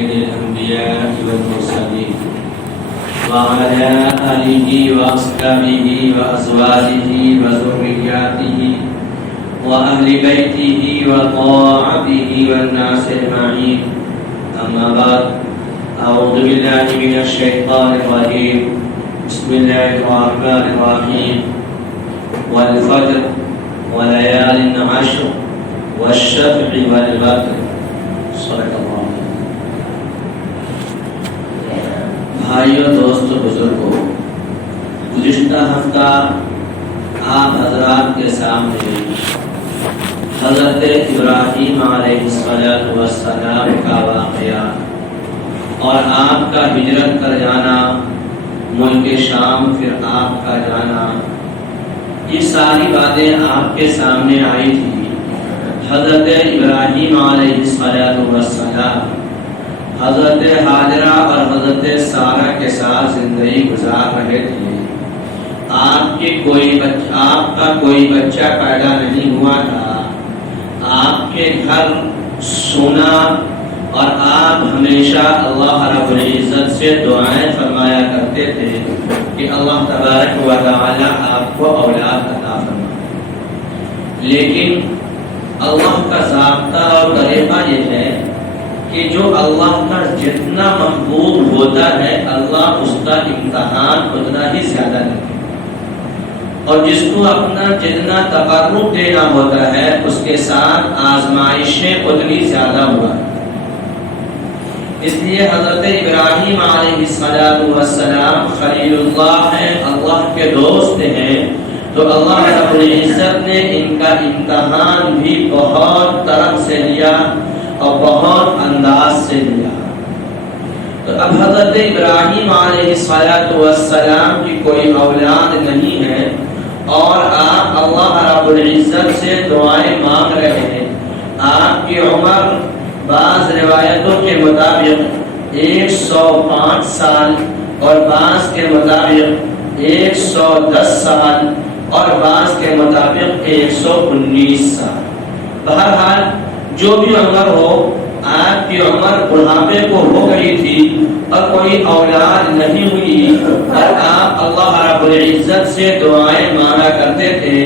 سيد الأنبياء والمرسلين وعلى آله وأصحابه وأزواجه وذرياته وأهل بيته وطاعته والناس أجمعين. أما بعد، أعوذ بالله من الشيطان الرجيم. بسم الله الرحمن الرحيم. والفجر وليال عشر والشفع والوتر. صدق اللہ. بھائیو، دوستو، بزرگوں، گزشتہ ہفتہ آپ حضرات کے سامنے حضرت ابراہیم علیہ السلام کا واقعہ اور آپ کا ہجرت کر جانا، ملک شام، پھر آپ کا جانا، یہ ساری باتیں آپ کے سامنے آئی تھی. حضرت ابراہیم علیہ السلام حضرت ہاجرہ اور حضرت سارہ کے ساتھ زندگی گزار رہے تھے. آپ کا کوئی بچہ پیدا نہیں ہوا تھا. آپ کے گھر سونا، اور آپ ہمیشہ اللہ رب العزت سے دعائیں فرمایا کرتے تھے کہ اللہ تبارک و تعالی آپ کو اولاد عطا فرمائے. لیکن اللہ کا ضابطہ اور طریقہ یہ ہے کہ جو اللہ کا جتنا محبوب ہوتا ہے اللہ اس کا امتحان اتنا ہی زیادہ لیتا ہے، اور جس کو اپنا جتنا تقرب دینا ہوتا ہے اس کے ساتھ آزمائشیں اتنی زیادہ ہوا. اس لیے حضرت ابراہیم علیہ السلام خلیل اللہ ہیں، اللہ کے دوست ہیں، تو اللہ رب العزت نے ان کا امتحان بھی بہت طرح سے لیا اور بہت انداز سے لیا. تو اب حضرت ابراہیم علیہ السلام کی کوئی اولاد نہیں ہے اور آپ اللہ رب العزت سے دعائیں مانگ رہے ہیں. آپ کی عمر بعض روایتوں کے مطابق 105 سال اور بعض کے مطابق 110 سال اور بعض کے مطابق 119 سال. بہرحال جو بھی عمر ہو، آپ کی عمر بڑھاپے کو ہو گئی تھی اور کوئی اولاد نہیں ہوئی، اور آپ اللہ رب العزت سے دعائیں مانگا کرتے تھے.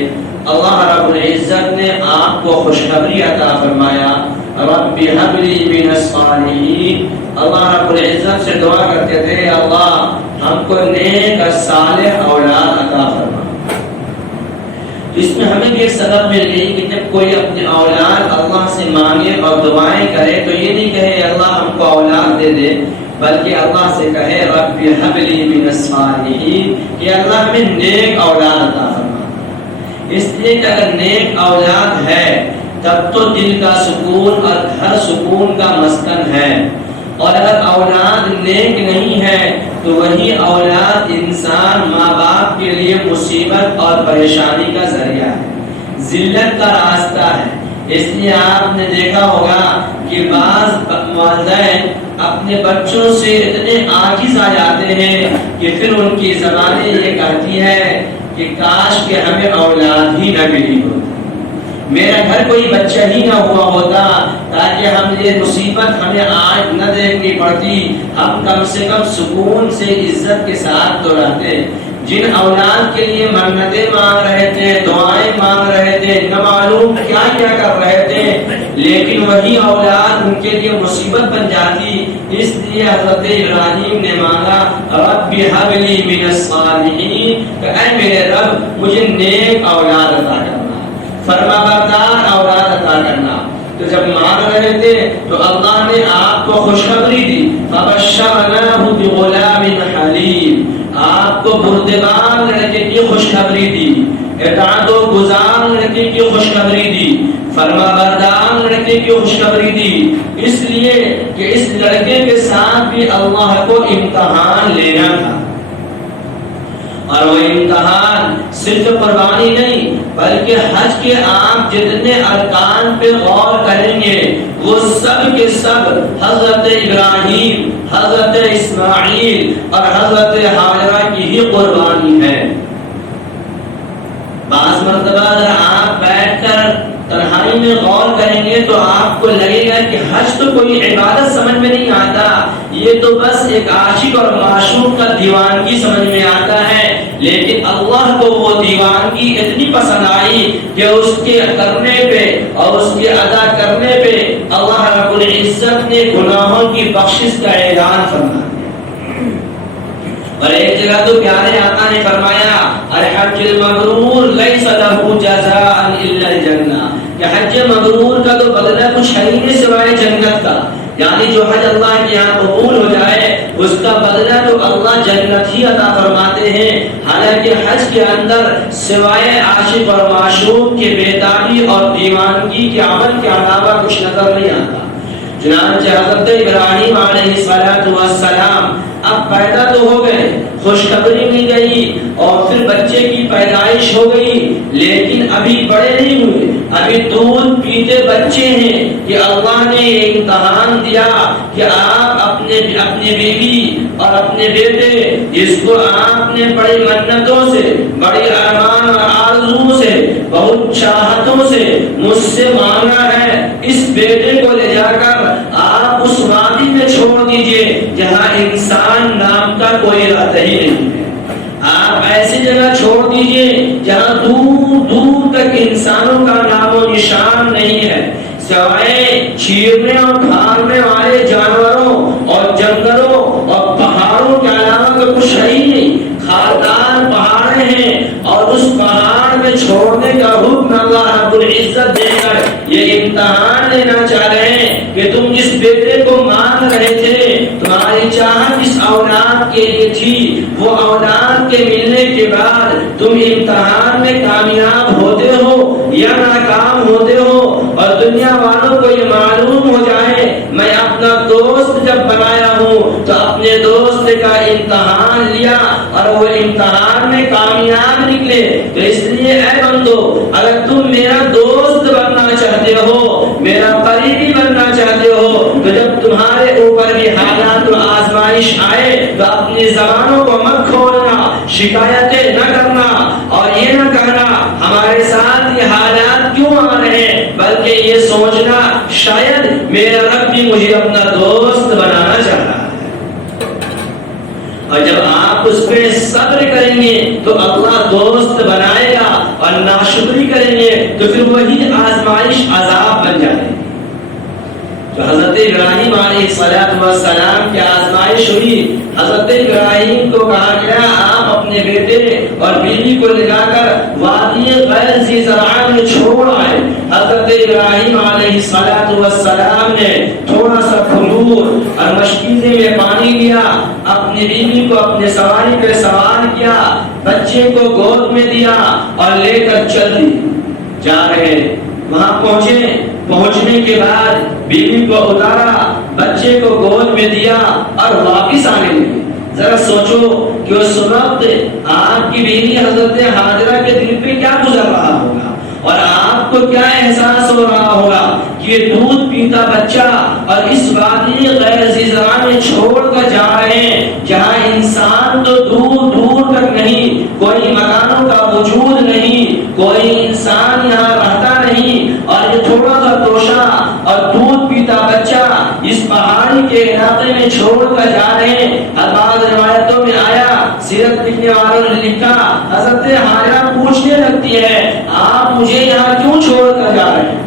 اللہ رب العزت نے آپ کو خوشخبری عطا فرمایا، رب هب لي من الصالحین. اللہ رب العزت سے دعا کرتے تھے، اللہ ہم کو نیک اور صالح اولاد عطا فرما. اس میں ہمیں یہ سبق مل گئی کہ جب کوئی اپنی اولاد اللہ سے مانگے اور دعائیں کرے تو یہ نہیں کہے اللہ ہم کو اولاد دے دے، بلکہ اللہ سے کہے رب هب لي من الصالحین، کہ اللہ ہمیں نیک اولاد عطا فرما. اس لیے کہ اگر نیک اولاد ہے تب تو دل کا سکون اور گھر سکون کا مسکن ہے، اور اگر اولاد نیک نہیں ہے تو وہی اولاد انسان ماں باپ کے لیے مصیبت اور پریشانی کا ذریعہ ہے، ذلت کا راستہ ہے. اس لیے آپ نے دیکھا ہوگا کہ بعض والدین اپنے بچوں سے اتنے عاجز آ جاتے ہیں کہ پھر ان کی زبانیں یہ کہتی ہے کہ کاش کہ ہمیں اولاد ہی نہ ملی ہوتی، میرا گھر کوئی بچہ ہی نہ ہوا ہوتا تاکہ ہم یہ مصیبت ہمیں آج نہ دیکھنی پڑتی، ہم کم سے کم سکون سے عزت کے ساتھ تو رہتے. جن اولاد کے لیے منتیں مانگ رہے تھے، دعائیں مانگ رہے تھے، نہ معلوم کیا کیا کر رہے تھے، لیکن وہی اولاد ان کے لیے مصیبت بن جاتی. اس لیے حضرت ابراہیم نے مانگا رب هب لي من الصالحین، کہ اے میرے رب مجھے نیک اولاد عطا کرنا، فرما بردار اولاد عطا کرنا. تو جب مانگ رہے تھے تو اللہ نے آپ کو خوشخبری دی، فبشرناہ بغلام حلیم، آپ کو بردبار لڑکے کی خوشخبری دی، اطاعت و گزار لڑکے کی خوشخبری دی، فرما بردار لڑکے کی خوشخبری دی. اس لیے کہ اس لڑکے کے ساتھ بھی اللہ کو امتحان لینا تھا، اور وہ امتحان صرف قربانی نہیں بلکہ حج کے آپ جتنے ارکان پہ غور کریں گے وہ سب کے سب حضرت ابراہیم، حضرت اسماعیل اور حضرت ہاجرہ کی ہی قربانی ہے. بعض مرتبہ اگر آپ بیٹھ کر تنہائی معنی میں غور کریں گے تو آپ کو لگے گا کہ حج تو کوئی عبادت سمجھ میں نہیں آتا، یہ تو بس ایک عاشق اور معشوق کا دیوانگی سمجھ میں آتا ہے۔ لیکن اللہ کو وہ دیوانگی اتنی پسند آئی کہ اس کے کرنے پہ اور اس کے ادا کرنے پہ اللہ رب العزت نے گناہوں کی بخشش کا اعلان فرمایا۔ اور ایک جگہ تو پیارے آقا نے فرمایا الحج المبرور لیس لہ جزاء الا الجنہ، کہ حج مبرور کا تو بدلہ کچھ ہے ہی نہیں سوائے جنت کا، یعنی جو حج اللہ کے یہاں قبول ہو جائے اس کا بدلہ تو اللہ جنت ہی عطا فرماتے ہیں۔ حالانکہ حج کے اندر سوائے عاشق اور معشوق کے بیتابی اور دیوانگی کے عمل کے علاوہ کچھ نظر نہیں آتا۔ چنانچہ حضرت ابراہیم علیہ السلام اب پیدا تو ہو گئے، خوشخبری مل گئی اور پھر بچے کی پیدائش ہو گئی، لیکن ابھی بڑے نہیں ہوئے، ابھی دودھ پیتے بچے ہیں کہ اللہ نے یہ امتحان دیا کہ آپ اپنے بیوی اور اپنے بیٹے، جس کو آپ نے بڑی منتوں سے، بڑی ارمان اور آرزو سے، بہت چاہتوں سے مجھ سے مانگا ہے، اس بیٹے کو لے جا کر آپ اس وادی میں چھوڑ دیجئے جہاں انسان نام کا کوئی رہتا ہی نہیں ہے، آپ ایسی جگہ چھوڑ دیجئے جہاں دور دور تک انسانوں کا نام و نشان نہیں ہے، سوائے چیرنے اور کھانے والے جانوروں اور جنگلوں اور پہاڑوں کے علاوہ تو کچھ ہے ہی نہیں، خاردار پہاڑیں ہیں اور اس پہاڑ میں چھوڑنے کا حکم اللہ رب العزت دے کر یہ امتحان لینا چاہ رہے ہیں کہ تم جس بیٹے کو مانگ رہے تھے، تمہاری چاہت جس اولاد کے لیے تھی، وہ اولاد کے ملنے کے بعد تم امتحان میں کامیاب ہوتے ہو یا ناکام ہوتے ہو، اور دنیا والوں کو یہ معلوم ہو جائے میں اپنا دوست جب بنایا ہوں تو اپنے دوست کا امتحان لیا اور وہ امتحان میں کامیاب نکلے، تو اس لیے اے بندو اگر تم میرا دوست بننا چاہتے ہو، میرا قریبی بننا چاہتے ہو، تو جب تمہارے اوپر بھی حالات و آزمائش آئے تو اپنی زبانوں کو مت کھولنا، شکایتیں نہ کرنا اور یہ نہ کہنا ہمارے ساتھ یہ حالات کیوں آ رہے ہیں، بلکہ یہ سوچنا شاید میرا رب بھی مجھے اپنا دوست بنانا چاہتا ہے۔ اور جب آپ اس پہ صبر کریں گے تو اللہ دوست بنائے گا، اور ناشکری کریں گے تو پھر وہی آزمائش عذاب بن جائے گی۔ تو حضرت ابراہیم علیہ السلام کی آزمائش ہوئی، حضرت ابراہیم کو کہا گیا آپ اپنے بیٹے اور بیوی کو لے جا کر وادی غیر ذی زرع میں چھوڑ آئے۔ حضرت ابراہیم علیہ السلام نے تھوڑا سا کھجور اور مشکیزے میں پانی لیا، اپنی بیوی کو اپنے سواری پہ سوار کیا، بچے کو گود میں دیا اور لے کر چل دی جا رہے۔ وہاں پہنچنے کے بعد بیوی کو اتارا، بچے کو گود میں دیا اور واپس آنے لگے۔ ذرا سوچو کہ اس وقت آپ کی بیوی حضرت ہاجرہ کے دل پہ کیا گزر رہا ہوگا، اور آپ کو کیا احساس ہو رہا ہوگا کہ یہ دودھ پیتا بچہ اور اس وادی غیر ذی زرع میں چھوڑ کر جا رہے ہیں جہاں انسان تو دور دور تک نہیں، کوئی مکانوں کا وجود نہیں، کوئی انسان یہاں رہتا نہیں، اور یہ تھوڑا سا توشہ اور دودھ پیتا بچہ اس پہاڑی کے علاقے میں چھوڑ کر جا رہے ہیں۔ بعض روایتوں میں آیا، سیرت لکھنے والوں نے لکھا، حضرت ہاجرہ پوچھنے لگتی ہے آپ مجھے یہاں کیوں چھوڑ کر جا رہے ہیں؟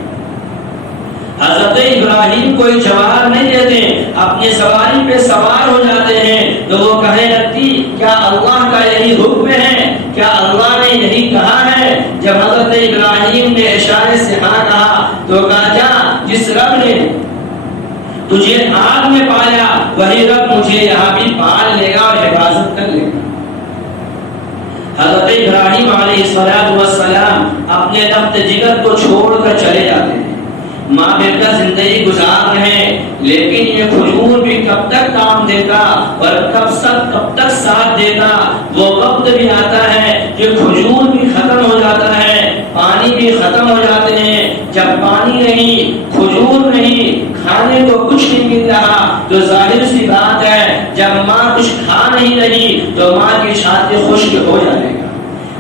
حضرت ابراہیم کوئی جواب نہیں دیتے، اپنی سواری پہ سوار ہو جاتے ہیں، تو وہ کہنے لگتی کیا اللہ کا یہی حکم ہے، کیا اللہ نے یہی کہا ہے؟ جب حضرت ابراہیم نے اشارے سے ہاں کہا تو کہا جا، جس رب نے تجھے آگ میں پایا وہی رب مجھے یہاں بھی پال لے گا اور حفاظت کر لے گا۔ حضرت ابراہیم علیہ السلام اپنے تخت جگر کو چھوڑ کر چلے جاتے ہیں، ماں بیٹا زندگی گزار رہے ہیں، لیکن یہ کھجور بھی کب تک کام دیتا اور کب تک ساتھ دیتا؟ وہ وقت بھی آتا ہے کہ کھجور بھی ختم ہو جاتا ہے، پانی بھی ختم ہو جاتے ہیں۔ جب پانی نہیں، کھجور نہیں، کھانے کو کچھ نہیں مل رہا تو ظاہر سی بات ہے جب ماں کچھ کھا نہیں رہی تو ماں کی چھاتی خشک ہو جائے گا۔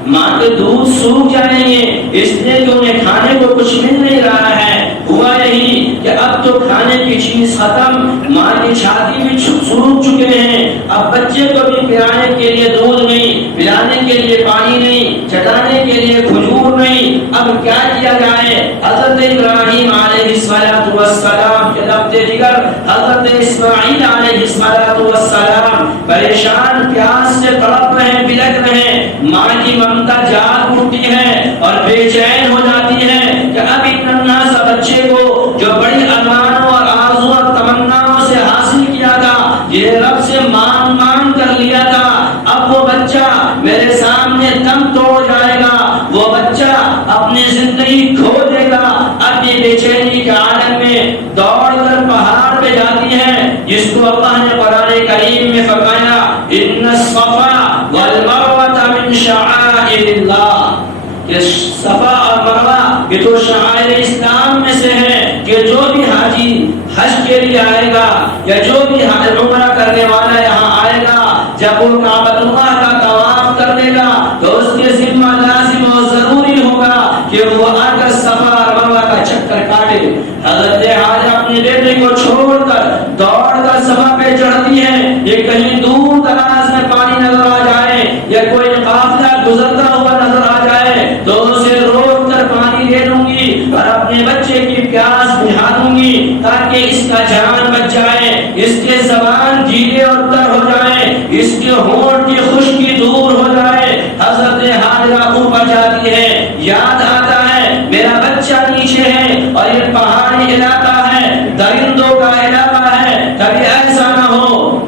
ماں کے دودھ سوکھ جائیں گے اس لیے کہ انہیں کھانے کو کچھ مل نہیں رہا ہے۔ ہوا یہی کہ اب تو کھانے کی چیز ختم، ماں کی چھاتی بھی سوکھ چکے ہیں، اب بچے کو بھی پلانے کے لیے دودھ نہیں، پلانے کے لیے پانی نہیں، چٹانے کے لیے کھجور نہیں، اب کیا کیا جائے؟ حضرت ابراہیم علیہ السلام کے لفظ جگر حضرت اسماعیل علیہ السلام پریشان پیاس سے تڑپ رہے، بلک رہے، ماں کی ممتا جاگ اٹھتی ہے اور بے چین ہو جاتی ہے کہ اب اتنا سا بچے کو جو بڑی ارمانوں اور آرزو اور تمناؤں سے حاصل کیا تھا، یہ رب سے مانگ کر لیا تھا، اب وہ بچہ میرے سامنے دم توڑ جائے گا، وہ بچہ اپنی زندگی کھو دے گا۔ اب یہ بے چینی کے عالم میں دوڑ کر پہاڑ پہ جاتی ہے، جس کو اللہ نے قرآن کریم میں فرمایا ان الصفا والمروہ من شعائر اللہ، کہ صفا اور مروہ یہ تو شعائر اسلام میں سے ہے کہ جو بھی حاجی حج کے لیے آئے گا یا جو بھی عمرہ کرنے والا یہاں آئے گا، جب وہ کعبۃ اللہ کا طواف کر لے گا تو اس کے ذمہ لازم و ضروری ہوگا کہ وہ آ کر صفا اور مروہ کا چکر کاٹے۔ حضرت حاجہ اپنے بیٹے کو چھوڑ کر دوڑ کر صفا پہ چڑھتی ہے، یہ کہیں دور دراز میں پانی نظر آ جائے یا کوئی قافلہ گزرتا ہوا نظر آ جائے تو اسے روک کر پانی دے دوں گی اور اپنے بچے کی پیاس بجھا دوں گی تاکہ اس کا جان بچ جائے، اس کے زبان گیلے اور تر ہو جائے، اس کے ہونٹ کی خشکی دور ہو جائے۔ حضرت حاجرہ اوپر جاتی ہے، یاد آتا ہے میرا بچہ نیچے ہے اور یہ پہاڑی علاقہ ہے، درندوں کا علاقہ ہے، کبھی ایسا نہ ہو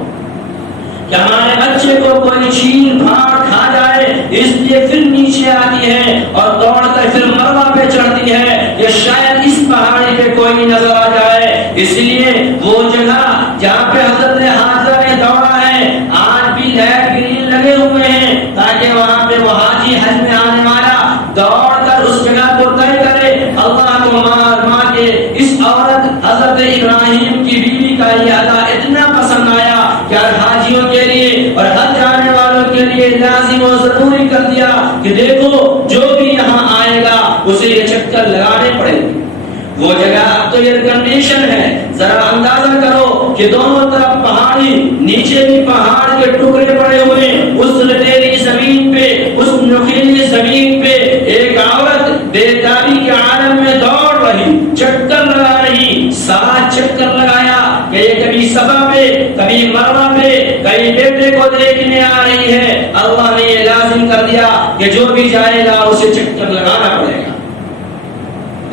کہ ہمارے بچے کو کوئی چیل پھاڑ کھا جائے، اس لیے پھر نیچے آتی ہے اور دوڑ کر پھر مروہ پہ چڑھتی ہے کہ شاید اس پہاڑی پہ کوئی نظر آ جائے۔ اس لیے وہ جگہ جہاں پہ حضرت حاجرہ نے دوڑا ہے آج بھی لائٹ گرین لگے ہوئے ہیں تاکہ وہاں پہ وہ حاجی حج میں آنے والا دوڑ کر اس جگہ کو طے کرے۔ اللہ کو ماں کے اس عورت حضرت ابراہیم کی بیوی کا یہ ادا اتنا پسند آیا کہ حاجیوں کے لیے اور حج جانے والوں کے لیے لازم و ضروری کر دیا کہ دیکھو جو بھی یہاں آئے گا اسے یہ چکر لگانے پڑیں گے۔ وہ جگہ اب تو ایئر کنڈیشن ہے، ذرا اندازہ کرو کہ دونوں طرف پہاڑی، نیچے بھی پہاڑ کے ٹکڑے پڑے ہوئے، اس ریتیلی زمین پہ، اس نوکیلی زمین پہ ایک عورت بیداری کے عالم میں دوڑ رہی، چکر لگا رہی، 7 چکر لگایا کہ یہ کبھی صفا پہ، کبھی مروہ پہ، کبھی بیٹے کو دیکھنے آ رہی ہے۔ اللہ نے یہ لازم کر دیا کہ جو بھی جائے گا اسے چکر لگانا پڑے گا۔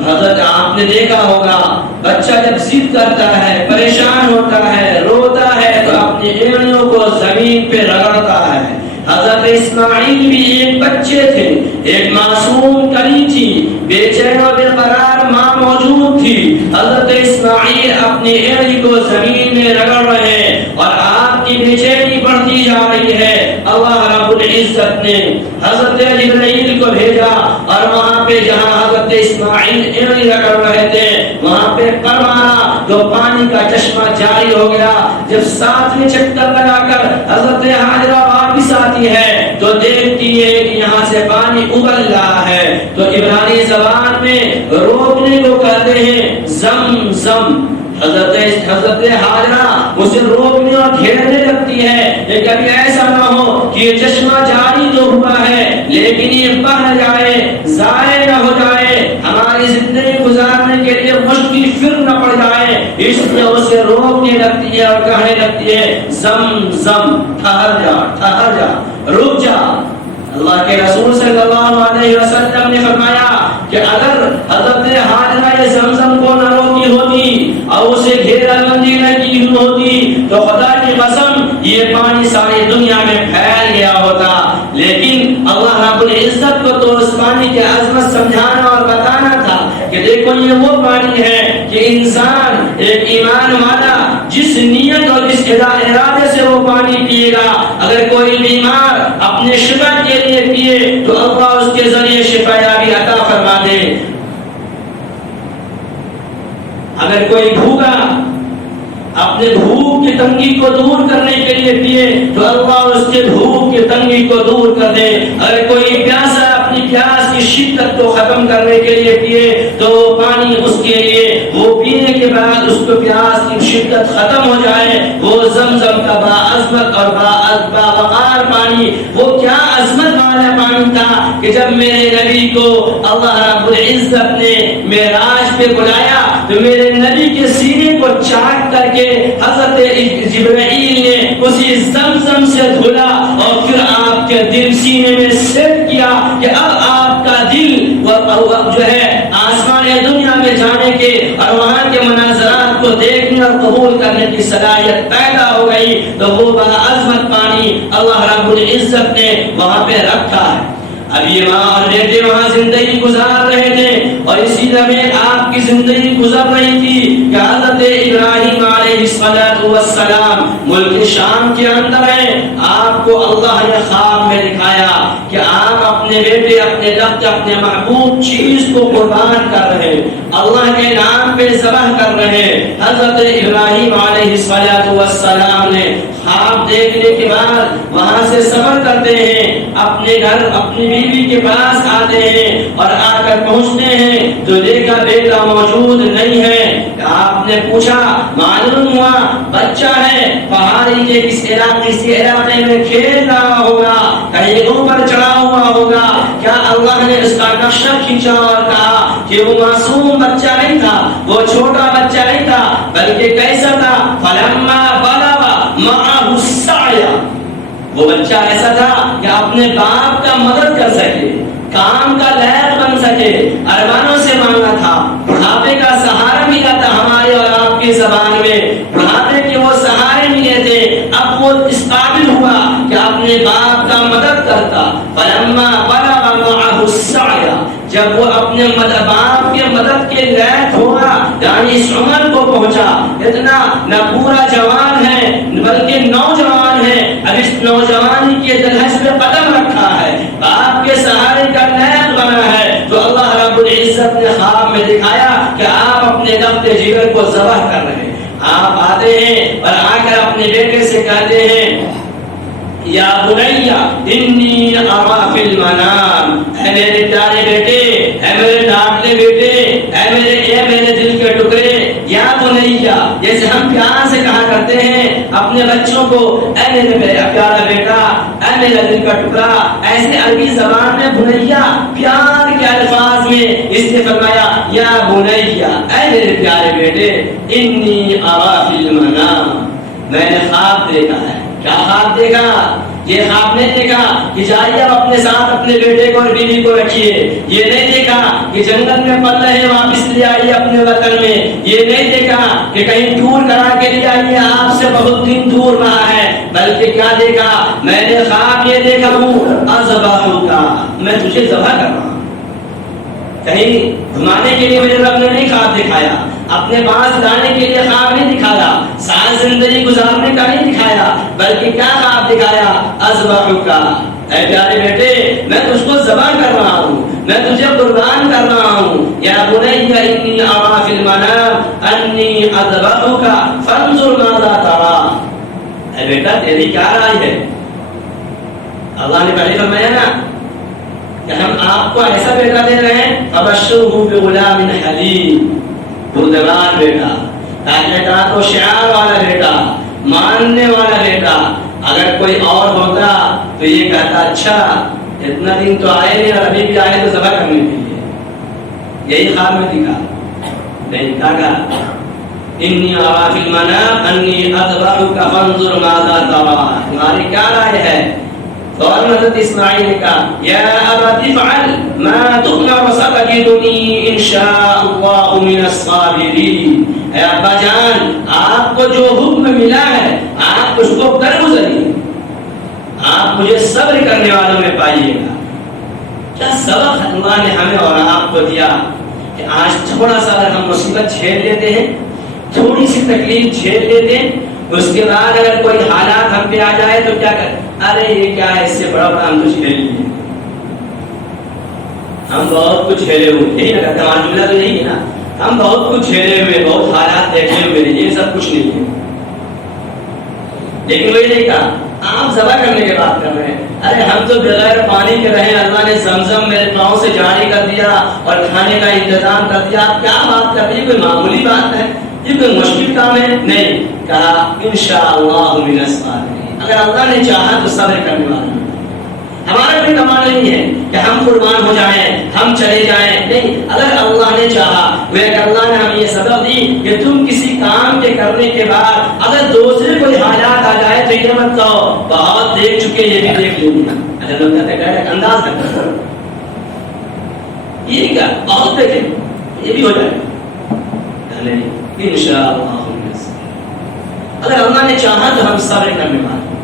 حضرت آپ نے دیکھا ہوگا بچہ جب ضد کرتا ہے، پریشان ہوتا ہے، روتا ہے تو اپنی اینڑیوں کو زمین پہ رگڑتا ہے۔ حضرت اسماعیل بھی ایک بچے تھے، ایک معصوم کلی تھی، بے چین و بے قرار ماں موجود تھی۔ حضرت اسماعیل اپنی اینڑی کو زمین میں رگڑ رہے ہیں اور آپ کی بے چینی بڑھتی جا رہی ہے۔ اللہ رب العزت نے حضرت جبرائیل کو بھیجا اور وہاں پہ جہاں حضرت اسماعیل اینڑی رگڑ رہے تھے وہاں پہ پر مارا تو پانی کا چشمہ جاری ہو گیا۔ جب 7ویں چکر لگا کر حضرت حاجرہ واپس آتی ہے تو دیکھتی ہے کہ یہاں سے پانی ابل رہا ہے، تو عبرانی زبان میں روکنے کو کہتے ہیں زم زم۔ حضرت حاجرہ اسے روکنے اور گھیرنے لگتی ہے کہ کبھی ایسا نہ ہو کہ یہ چشمہ جاری تو ہوا ہے لیکن یہ بہہ جائے، ضائع نہ ہو جائے، ہماری زندگی گزارنے کے لیے مشکل پھر نہ پڑ جائے، اس لیے اسے روکنے لگتی ہے اور کہنے لگتی ہے زم زم، ٹھہر جا ٹھہر جا، رک جا۔ اللہ کے رسول صلی اللہ علیہ وسلم نے فرمایا کہ اگر حضرت حاجرہ یہ زمزم کو نہ روکی ہوتی اور اسے گھیرا بندی نہ کی ہوتی تو خدا کی قسم یہ پانی ساری دنیا میں پھیل گیا ہوتا۔ لیکن اللہ رب العزت کو تو اس پانی کی عظمت سمجھانا اور بتانا تھا کہ دیکھو یہ وہ پانی ہے کہ انسان ایک ایمان والا جس نیت اور جس ارادے سے وہ پانی پیے گا، اگر کوئی بیمار اپنے شفا کے لیے پیے تو اللہ اس کے ذریعے شفا یابی عطا فرما دے۔ اگر کوئی بھوکا اپنے بھوک کی تنگی کو دور کرنے کے لیے پیے تو اللہ اس کے بھوک کی تنگی کو دور کر دے۔ اگر کوئی پیاسا پیاس کی شدت کو ختم کرنے کے لیے پیے تو پانی اس کے لیے وہ پینے کے بعد اس کو پیاس کی شدت ختم ہو جائے، وہ زمزم کا باعظمت اور باوقار پانی، وہ کیا عظمت والا پانی تھا کہ جب میرے نبی کو اللہ رب العزت نے معراج پہ بلایا تو میرے نبی کے سینے کو چاٹ کر کے حضرت جبرائیل نے اسی زمزم سے دھلا اور پھر آپ کے دل سینے میں سیٹ کیا کہ اب آپ کا دل جو ہے آسمان دنیا میں جانے کے اور وہاں کے مناظرات کو دیکھنے اور قبول کرنے کی صلاحیت پیدا ہو گئی۔ تو وہ باعظمت پانی اللہ رب العزت نے وہاں پہ رکھا ہے۔ اب یہ ماں اور بیٹے وہاں زندگی گزار رہے تھے اور اسی طرح آپ کی زندگی گزر رہی تھی کہ حضرت ابراہیم علیہ السلام ملک شام کے اندر ہیں۔ آپ کو اللہ نے خواب میں دکھایا کہ آپ اپنے بیٹے، اپنے لفظ، اپنے محبوب چیز کو قربان کر رہے ہیں، اللہ کے نام پہ ذبح کر رہے ہیں۔ حضرت ابراہیم علیہ السلام نے خواب دیکھنے کے بعد وہاں سے سفر کرتے ہیں، اپنے گھر اپنی بیوی کے پاس آتے ہیں اور آ کر پہنچتے ہیں تو دیکھا بیٹا موجود نہیں ہے۔ آپ نے پوچھا، معلوم ہوا بچہ ہے، پہاڑی کے کس علاقے میں کھیل رہا ہوگا، کہیں اوپر چڑھا ہوا ہوگا۔ کیا اللہ نے اس کا نقشہ کھینچا اور کہا کہ وہ معصوم بچہ نہیں تھا، وہ چھوٹا بچہ نہیں تھا، بلکہ کیسا تھا؟ فلما بلغ معه السعي، وہ بچہ ایسا تھا کہ اپنے باپ کا مدد کر سکے، کام کا لائق بن سکے، ارمانوں سے مانگا تھا، بڑھاپے کا سہارا ملا تھا۔ ہمارے اور آپ کی زبان میں بڑھاپے کے وہ سہارے ملے تھے، اب وہ اس قابل ہوا کہ اپنے باپ کا مدد کرتا۔ فلما بلغ معه السعي، جب وہ اپنے باپ کے مدد کے لائق ہوا، یعنی اس عمر کو پہنچا، اتنا نہ پورا جوان ہے بلکہ نوجوان ہے، اب اس نوجوانی کے دلہج پہ قدم رکھا ہے، باپ کے سہارے کا لائق بنا ہے، تو اللہ رب العزت نے خواب میں دکھایا کہ آپ اپنے لفظ جگر کو ذبح کر رہے ہیں۔ آپ آتے ہیں اور آ کر اپنے بیٹے سے کہتے ہیں، یا بنی انی ارا فی المنام، اے میرے پیارے بیٹے، اے میرے لاڈلے بیٹے، اے میرے دل کے ٹکڑے، یا بنیا، جیسے ہم پیار سے کہا کرتے ہیں اپنے بچوں کو، اے میرے پیارا بیٹا، اے میرا دل کا ٹکڑا، ایسے عربی زبان میں بنیا پیار کے الفاظ میں اس نے فرمایا یا بنیا، اے میرے پیارے بیٹے، انی ارا فی المنام، میں نے خواب دیکھا ہے۔ کیا خواب دیکھا؟ یہ خواب نہیں دیکھا کہ جائیے اب اپنے ساتھ اپنے بیٹے کو اور بیوی کو رکھیے، یہ نہیں دیکھا کہ جنگل میں پل رہے واپس لے آئیے اپنے وطن میں، یہ نہیں دیکھا کہ کہیں دور کرا کے لے آئیے آپ سے بہت دن دور رہا ہے، بلکہ کیا دیکھا؟ میں نے خواب یہ دیکھا ہوں اذبحک، میں تجھے ذبح کر رہا ہوں۔ کہیں گھمانے کے لیے میرے رب نے نہیں خواب دکھایا، اپنے پاس لانے کے لیے خواب نہیں دکھایا، ساری زندگی گزارنے کا نہیں دکھایا، بلکہ کیا خواب دکھایا؟ اذبحک، اے پیارے بیٹے میں تجھ کو ذبح کر رہا ہوں، میں تجھے قربان کر رہا ہوں۔ یا بنی انی ارا فی المنام انی اذبحک فانظر ماذا تری، اے بیٹا تیری کیا رائے ہے؟ اللہ نے پہلے فرمایا نا کہ ہم آپ کو ایسا بیٹا دے رہے ہیں، فبشرہ بغلام حلیم، بردبار بیٹا، کہا تو شعار والا بیٹا، ماننے والا بیٹا۔ اگر کوئی اور ہوتا تو یہ کہتا اچھا اتنا دن تو آئے نہیں اور ابھی بھی آئے تو ذبح کرنے کے لیے، یہی خواب میں دکھا نہیں کہا انی ارا فی المنام انی اذبحک فانظر ماذا تری، تمہاری کیا رائے ہے؟ تو حضرت اسماعیل نے کہا یا ابت افعل ما تؤمر ستجدنی ان شاء اللہ من الصابرین، اے ابا جان آپ کو جو حکم ملا ہے آپ اس کو کر گزریے، آپ مجھے صبر کرنے والوں میں پائیے گا۔ کیا سبق اللہ نے ہمیں اور آپ کو دیا کہ آج تھوڑا سا اگر ہم مصیبت جھیل لیتے ہیں، تھوڑی سی تکلیف جھیل لیتے ہیں، اس کے بعد اگر کوئی حالات ہم پہ آ جائے تو کیا کر، ارے یہ کیا ہے، اس سے بڑا بڑا ہم تو جھیل لیے، ہم بہت کچھ جھیلے ہوئے، یہی نہ کہتے ہمارا جملہ تو یہی ہے نا، ہم بہت کچھ جھیلے ہوئے، بہت حالات دیکھے ہوئے، یہ سب کچھ نہیں ہے۔ لیکن وہی نہیں کہا آپ ذبح کرنے کی بات کر رہے ہیں. ارے ہم تو بغیر پانی کے رہے, اللہ نے زمزم میرے پاؤں سے جاری کر دیا اور کھانے کا انتظام کر دیا, آپ کیا بات کر رہی ہیں؟ کوئی معمولی بات ہے؟ یہ کوئی مشکل کام ہے؟ نہیں. کہا انشاءاللہ من الصابرین, اگر اللہ نے چاہا تو صبر کرنے والا. ہمارا کوئی کمال نہیں ہے کہ ہم قربان ہو جائیں, ہم چلے جائیں, نہیں. اگر اللہ نے چاہا, وہ اللہ نے ہمیں یہ سبب دی کہ تم کسی کام کے کرنے کے بعد اگر دوسرے کوئی حالات آ جائے تو یہ مت کہو بہت دیکھ چکے, یہ بھی دیکھ لیں گے. اگر لوگ کہتے ہیں انداز کرتے ہیں یہ کیا بہت دیکھیں یہ بھی ہو جائے نہیں. انشاءاللہ اگر اللہ نے چاہا تو ہم صبر کرنے والے.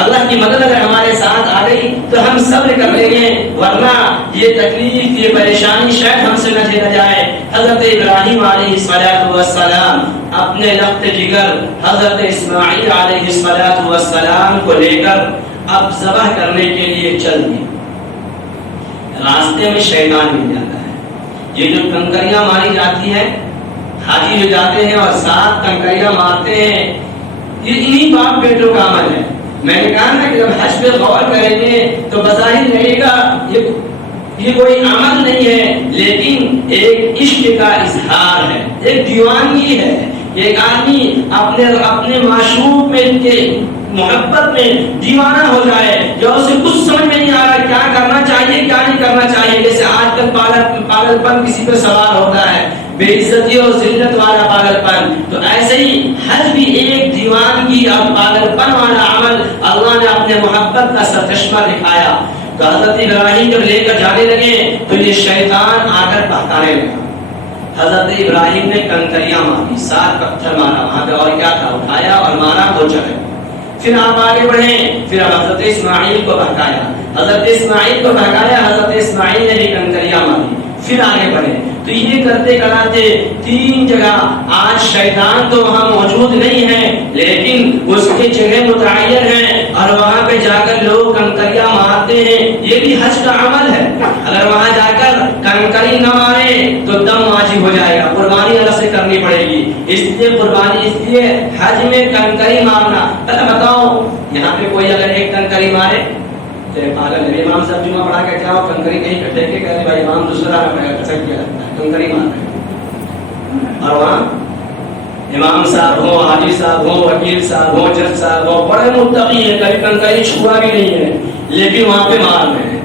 اللہ کی مدد اگر ہمارے ساتھ آ گئی تو ہم صبر کر لیں گے, ورنہ یہ تکلیف یہ پریشانی شاید ہم سے نہ جھیلا جائے. حضرت ابراہیم علیہ السلام اپنے لخت جگر حضرت اسماعیل علیہ السلام کو لے کر اب ذبح کرنے کے لیے چل دیے. راستے میں شیطان مل جاتا ہے. یہ جو کنکریاں ماری جاتی ہیں, حاجی جو جاتے ہیں اور 7 کنکریاں مارتے ہیں, یہ انہی باپ بیٹوں کا عمل ہے. میں نے کہا نا کہ جب حج پہ غور کریں گے تو بظاہر لگے گا یہ کوئی عمل نہیں ہے, لیکن ایک عشق کا اظہار ہے, ایک دیوانگی ہے. ایک آدمی اپنے معشوق میں کے محبت میں دیوانہ ہو جائے, جو اسے کچھ سمجھ میں نہیں آ رہا کیا کرنا چاہیے کیا نہیں کرنا چاہیے. جیسے آج کل پاگل پن کسی پہ سوار ہوتا ہے, بے عزتی اور ذلت والا پاگل پن, تو ایسے ہی حج بھی ایک دیوانگی اور پاگل پن والا عمل اللہ نے اپنے محبت کا سرچشمہ دکھایا. تو حضرت ابراہیم جب لے کر جانے لگے تو یہ شیطان آ کر بہکانے لگا. حضرت ابراہیم نے کنکریاں ماری, 7 پتھر مارا وہاں پہ, اور کیا تھا اٹھایا اور مارا تو چلے. پھر آپ آگے بڑھیں, پھر حضرت اسماعیل کو بہکایا, حضرت اسماعیل کو بہکایا, حضرت اسماعیل نے بھی کنکریاں ماری. پھر آگے بڑھے تو یہ کرتے کراتے 3 جگہ. آج شیطان تو وہاں موجود نہیں ہے, لیکن اس کی جگہ متعین ہے اور وہاں پہ جا کر لوگ کنکریاں مارتے ہیں. یہ بھی حج کا عمل ہے. اگر وہاں جا کر کنکری نہ مارے تو دم واجب ہو جائے گا, قربانی الگ سے کرنی پڑے گی. اس لیے حج میں کنکری مارنا. بتاؤ یہاں پہ کوئی اگر ایک کنکری مارے پاگل ہے, امام صاحب جمعہ پڑھا کے کیا کنکری کہیں کٹے کے کہتے بھائی امام دوسرا کسک کیا کنکری مار رہے, اور وہاں امام صاحب ہو, حاجی صاحب ہو, وکیل صاحب ہو, جج صاحب ہو, بڑے متقی ہیں, کبھی کنکری چھوا بھی نہیں ہے, لیکن وہاں پہ مار رہے ہیں.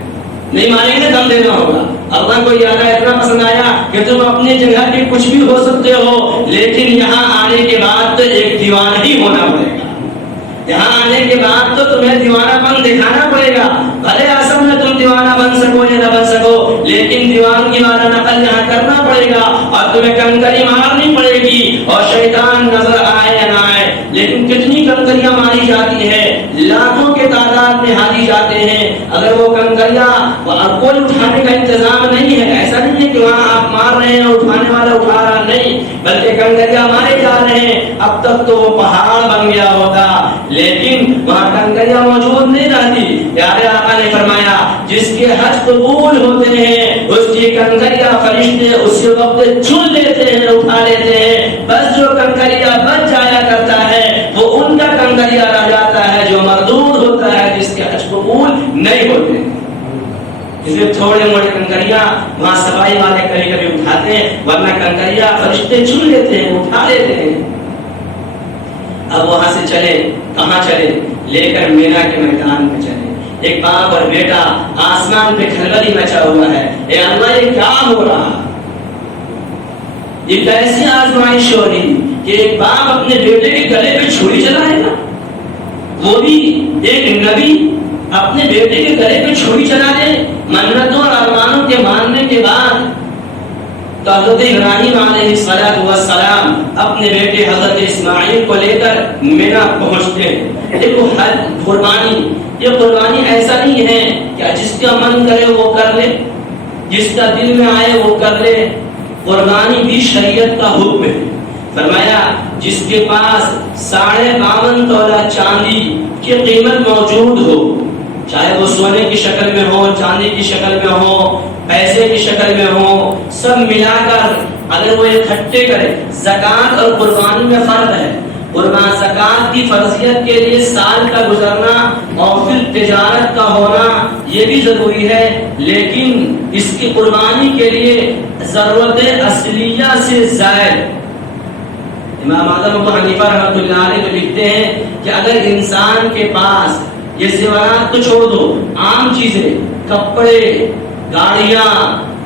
نہیں ماریں گے دم دینا ہوگا. اللہ کو یہ آیا اتنا پسند آیا کہ تم اپنی جگہ پہ کچھ بھی ہو سکتے ہو, لیکن یہاں آنے کے بعد تو ایک دیوانہ ہی ہونا پڑے گا. یہاں آنے کے بعد تو تمہیں دیوانہ پن دکھانا پڑے گا. بھلے اصل میں تم دیوانہ بن سکو یا نہ بن سکو, لیکن دیوانگی والا نقل یہاں کرنا پڑے گا اور تمہیں کنکری مارنی پڑے گی, اور شیطان نظر آئے یا نہ آئے. لیکن کتنی کنکریاں ماری جاتی ہے, لاکھوں کے تعداد میں حاجی جاتے ہیں. اگر وہ کنکریاں کوئی اٹھانے کا انتظام نہیں ہے, ایسا نہیں ہے کہ وہاں آپ مار رہے ہیں اٹھانے والا اٹھا رہا نہیں, بلکہ کنکریاں مارے جا رہے ہیں. اب تک تو وہ پہاڑ بن گیا ہوتا, لیکن وہاں کنکریاں موجود نہیں رہتی. پیارے آقا نے فرمایا جس کے حج قبول ہوتے ہیں اس کی کنکریاں فرشتے اسی وقت چن لیتے ہیں, اٹھا لیتے ہیں. بس جو کنکریاں بچ جایا کرتا ہے وہ ان کا کنکریاں رہ جاتا ہے جو مردود ہوتا ہے, جس کے حج قبول نہیں ہوتے. اس لیے تھوڑے موڑے کنکریاں وہاں صفائی والے کبھی کبھی اٹھاتے ہیں, ورنہ کنکریاں فرشتے چن لیتے ہیں, اٹھا لیتے ہیں. اب وہاں سے چلے, کہاں چلے, لے کر مینا کے میدان میں چلے. ایک باپ اور بیٹا, آسمان پہ کھلبلی مچا ہوا ہے. اے اللہ یہ کیا ہو رہا, یہ کیسی آزمائش ہو رہی کہ ایک باپ اپنے بیٹے کے گلے پہ چھری چلائے گا, وہ بھی ایک نبی اپنے بیٹے کے گلے پہ چھری چلا دے منتوں اور ارمانوں کے ماننے کے بعد. تو حضرت ابراہیم علیہ السلام اپنے بیٹے حضرت اسماعیل کو لے کر مینا پہنچتے ہیں. دیکھو قربانی, یہ قربانی ایسا نہیں ہے کہ جس کا من کرے وہ کر لے, جس کا دل میں آئے وہ کر لے. قربانی بھی شریعت کا حکم ہے. فرمایا جس کے پاس 52.5 تولہ چاندی کی قیمت موجود ہو, چاہے وہ سونے کی شکل میں ہو, چاندی کی شکل میں ہو, پیسے کی شکل میں ہو, سب ملا کر اگر وہ اکٹھے کرے. زکات اور قربانی میں فرق ہے. قربان زکات کی فرضیت کے لیے سال کا گزرنا اور پھر تجارت کا ہونا یہ بھی ضروری ہے، لیکن اس کی قربانی کے لیے ضرورت اصلیہ سے زائد، امام اعظم ابو حنیفہ رحمۃ اللہ علیہ تو لکھتے ہیں کہ اگر انسان کے پاس یہ زیورات تو چھوڑ دو، عام چیزیں، کپڑے، گاڑیاں،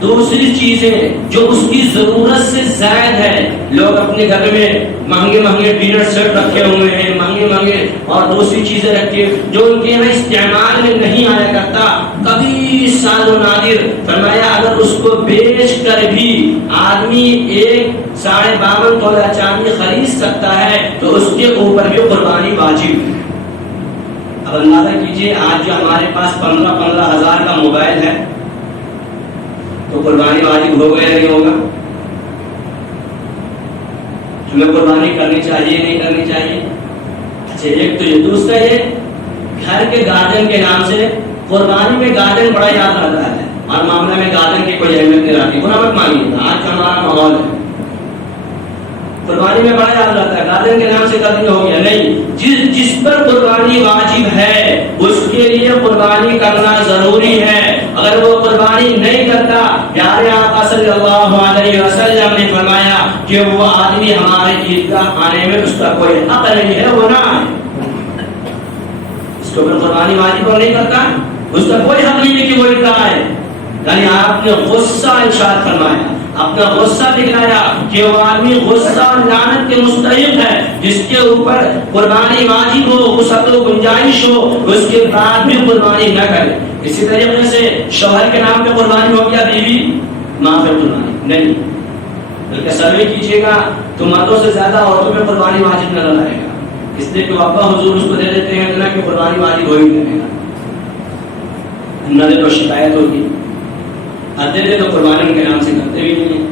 دوسری چیزیں جو اس کی ضرورت سے زائد ہے، لوگ اپنے گھر میں مہنگے مہنگے ڈنر سیٹ رکھے ہوئے ہیں، مہنگے مہنگے اور دوسری چیزیں رکھے جو ان کے یہاں استعمال میں نہیں آیا کرتا، کبھی سال و نادر، فرمایا اگر اس کو بیچ کر بھی آدمی 52.5 تولہ چاندی خرید سکتا ہے تو اس کے اوپر بھی قربانی واجب ہے۔ اب اندازہ کیجئے آج جو ہمارے پاس 15 ہزار کا موبائل ہے تو قربانی واجب ہوگا یا نہیں ہوگا؟ ہمیں قربانی کرنی چاہیے نہیں کرنی چاہیے؟ اچھا ایک تو یہ، دوسرا یہ گھر کے گارڈن کے نام سے قربانی میں گارڈن بڑا یاد رہتا ہے اور معاملہ میں گارڈن کی کوئی اہمیت نہیں رہتی، برا مت مانیے، آج کا ہمارا ماحول ہے، قربانی میں بڑا یاد رہتا ہے، گارڈن کے نام سے قدم ہو گیا نہیں، جس پر قربانی واجب ہے اس کے لیے قربانی کرنا ضروری ہے۔ اگر وہ قربانی نہیں کرتا، پیارے آقا صلی اللہ علیہ وسلم نے فرمایا کہ وہ آدمی ہمارے عیدگاہ آنے میں اس کا کوئی حق نہیں ہے، وہ نہ آئے، اس کو قربانی واجب اور نہیں کرتا، اس کا کوئی حق نہیں ہے کہ وہ عیدگاہ آئے۔ یعنی آپ نے غصہ ارشاد فرمایا، اپنا غصہ دکھلایا کہ وہ آدمی غصہ اور لعنت کے مستحق ہے جس کے اوپر قربانی واجب ہو، وسعت و گنجائش ہو، اس کے بعد بھی قربانی نہ کرے۔ اسی طریقے سے شوہر کے نام پہ قربانی ہو گیا، بیوی ماں پہ قربانی نہیں، بلکہ سروے کیجیے گا تو مردوں سے زیادہ عورتوں پہ قربانی واجب نہ رہے گا، اس لیے کہ ابا حضور اس کو دے دیتے ہیں اتنا کہ قربانی واجب ہو ہی رہے گا، نہ دے تو شکایت ہوگی، دے دے تو قربانی کے نام سے کرتے بھی نہیں،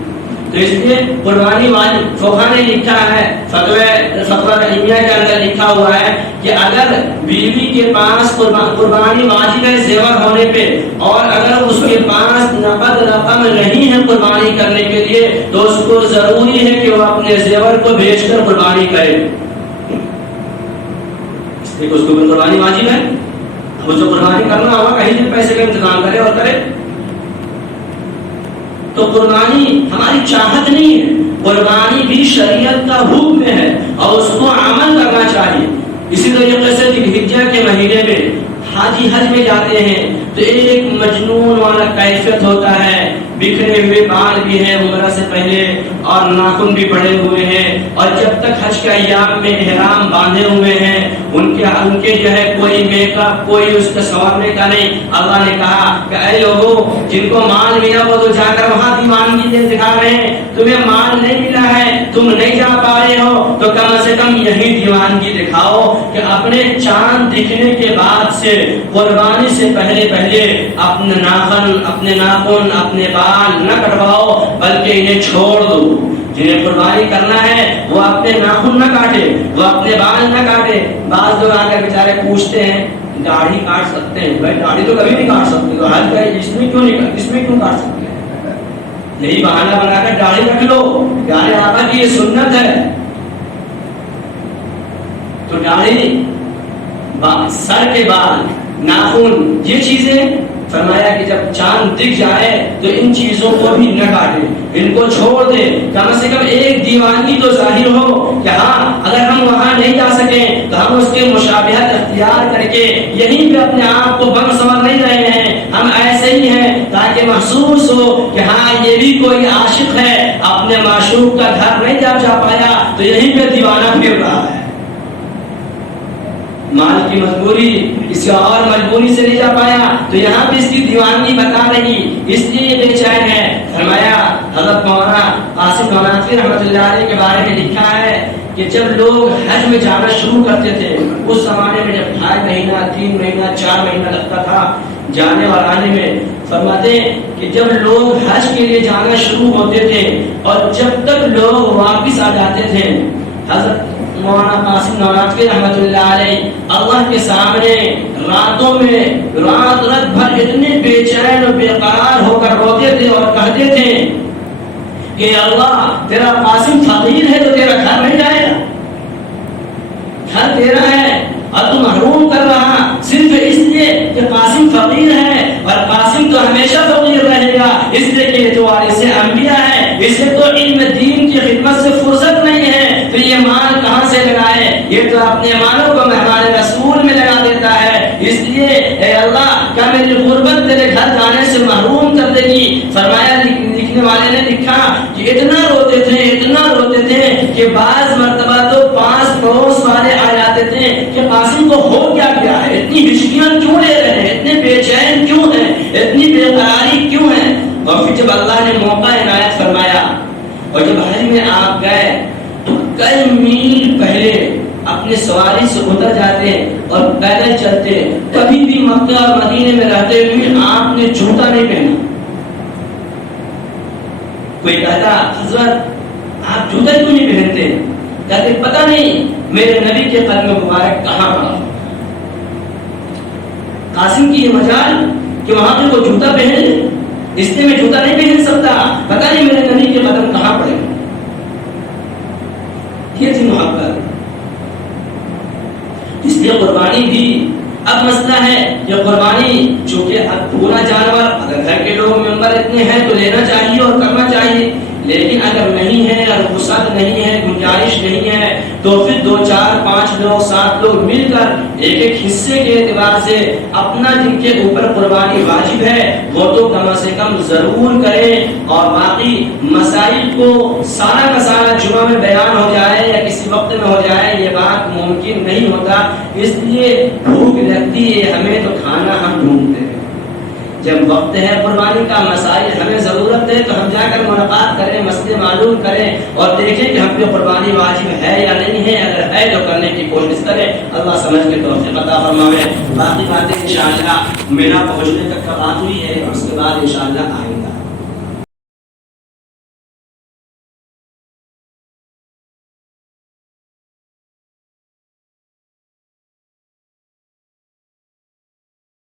تو اس لیے قربانی واجب، فقہ نے لکھا ہے، فتویٰ رحیمیہ کے اندر لکھا ہوا ہے کہ اگر بیوی کے پاس قربانی واجب ہے زیور ہونے پہ، اور اگر اس کے پاس نقد رقم نہیں ہے قربانی کرنے کے لیے تو اس کو ضروری ہے کہ وہ اپنے زیور کو بیچ کر قربانی کرے، اس لیے کہ اس کو قربانی واجب ہے، اب اس کو قربانی کرنا ہوگا کہیں سے پیسے کا انتظام کرے اور کرے۔ تو قربانی ہماری چاہت نہیں ہے، قربانی بھی شریعت کا حکم ہے اور اس کو عمل کرنا چاہیے۔ اسی طریقے سے ذوالحجہ کے مہینے میں حاجی حج میں جاتے ہیں تو ایک مجنون والا کیفیت ہوتا ہے، بکھرے ہوئے بال بھی ہیں عمرہ سے پہلے اور ناخن بھی بڑے ہوئے ہیں، اور جب تک حج کے ایام میں احرام باندھے ہوئے ہیں ان کے جو ہے کوئی میک اپ، کوئی اس کا سنورنے کا نہیں۔ اللہ نے کہا کہ اے لوگوں جن کو مال ملا وہ تو جا کر وہاں دیوانگی دکھا رہے ہیں، تمہیں مال نہیں ملا ہے، تم نہیں جا پا رہے ہو تو کم سے کم یہی دیوانگی دکھاؤ کہ اپنے چاند دکھنے کے بعد سے قربانی سے پہلے اپنے ناخن اپنے بال نہ کٹواؤ بلکہ انہیں چھوڑ دو۔ جنہیں قربانی کرنا ہے وہ اپنے ناخن نہ کاٹے، وہ اپنے بال نہ کاٹے۔ بعض لوگ آ کر بیچارے پوچھتے ہیں داڑھی کاٹ سکتے ہیں؟ بھائی داڑھی تو کبھی نہیں کاٹ سکتے، تو حج کا اس میں کیوں کاٹ سکتے ہیں؟ یہی بہانہ بنا کر داڑھی رکھ لو، پیارے آقا کی یہ سنت ہے۔ تو داڑھی، سر کے بال، ناخن، یہ چیزیں فرمایا کہ جب چاند دکھ جائے تو ان چیزوں کو بھی نہ کاٹے، ان کو چھوڑ دے، کم سے کم ایک دیوانگی تو ظاہر ہو کہ ہاں اگر ہم وہاں نہیں جا سکیں تو ہم اس کے مشابہت اختیار کر کے یہیں پہ اپنے آپ کو بم سنور نہیں رہے ہیں، ہم ایسے ہی ہیں، تاکہ محسوس ہو کہ ہاں یہ بھی کوئی عاشق ہے، اپنے معشوق کا گھر نہیں جا پایا تو یہیں پہ دیوانہ پھر رہا ہے، مال کی مجبوری، کسی اور مجبوری سے نہیں جا پایا تو یہاں پہ اس کی دیوانگی بتا رہی، اس لیے بے چین ہے۔ فرمایا حضرت مولانا قاسم نانوتوی رحمۃ اللہ علیہ کے بارے میں لکھا ہے کہ جب لوگ حج میں جانا شروع کرتے تھے، اس زمانے میں جب 2.5 مہینہ 3 مہینہ 4 مہینہ لگتا تھا جانے اور آنے میں، فرماتے ہیں کہ جب لوگ حج کے لیے جانا شروع ہوتے تھے اور جب تک لوگ واپس آ جاتے تھے، حضرت مولانا قاسم نانوتوی رحمۃ اللہ علیہ اللہ کے سامنے راتوں میں رات بھر اتنے بے چین و بے قرار ہو کر روتے تھے اور کہتے تھے کہ اللہ تیرا قاسم فقیر ہے تو تیرا گھر نہیں جائے گا، تو علم دین کی خدمت سے فرصت نہیں ہے تو یہ مال کہاں سے لگائے؟ یہ تو اپنے مالوں کو مہمان رسول میں لگا دیتا ہے۔ اس لیے اے اللہ کیا میری غربت تیرے گھر جانے سے محروم کر دے گی؟ فرمایا، لکھنے والے نے لکھا کہ اتنا روتے تھے کہ بعض مرتبہ تو 5 پڑوس والے آ جاتے تھے کہ قاسم کو ہو کیا گیا ہے، اتنی ہچکیاں کیوں لے رہے ہیں، اتنے بے چین کیوں ہیں، اتنی بے قراری کیوں ہے؟ اور پھر جب اللہ نے موقع عنایت فرمایا اور جب حج میں آپ گئے تو کئی میل پہلے اپنے سواری سے اتر جاتے اور پیدل چلتے۔ کبھی بھی مکہ اور مدینے میں رہتے ہوئے آپ نے جوتا نہیں پہنا۔ کوئی کہتا حضرت آپ جوتا کیوں نہیں پہنتے؟ کہتے پتہ نہیں میرے نبی کے قدم مبارک کہاں پڑا۔ قاسم کی یہ مجال کہ وہاں پہ کوئی جوتا پہن لے، اس لیے میں جوتا نہیں پہن سکتا، پتہ نہیں میرے نبی کے قدم کہاں پڑے۔ یہ تھی محبت۔ اس لیے قربانی بھی اب مسئلہ ہے کہ قربانی چونکہ اب پورا جانور اگر گھر کے لوگ ممبر اتنے ہیں تو لینا چاہیے اور کرنا چاہیے، لیکن اگر نہیں ہے اور وسعت نہیں ہے، گنجائش نہیں ہے تو پھر 2 4 5 لوگ 7 لوگ مل کر ایک ایک حصے کے اعتبار سے اپنا جن کے اوپر قربانی واجب ہے وہ تو کم سے کم ضرور کریں، اور باقی مسائل کو سارا کا سارا جمعہ میں بیان ہو جائے یا کسی وقت میں ہو جائے یہ بات ممکن نہیں ہوتا۔ اس لیے بھوک لگتی ہے ہمیں تو کھانا ہم ڈھونڈتے ہیں، جب وقت ہے قربانی کا، مسائل ہمیں ضرورت ہے تو ہم جا کر ملاقات کریں، مسئلے معلوم کریں اور دیکھیں کہ ہم پہ قربانی واجب ہے یا نہیں ہے، اگر ہے تو کرنے کی کوشش کریں۔ اللہ سمجھ کے توفیق عطا فرمائے۔ باقی باتیں انشاءاللہ مینا پہنچنے تک کا بات ہوئی ہے، اس کے بعد انشاءاللہ آئیں گے۔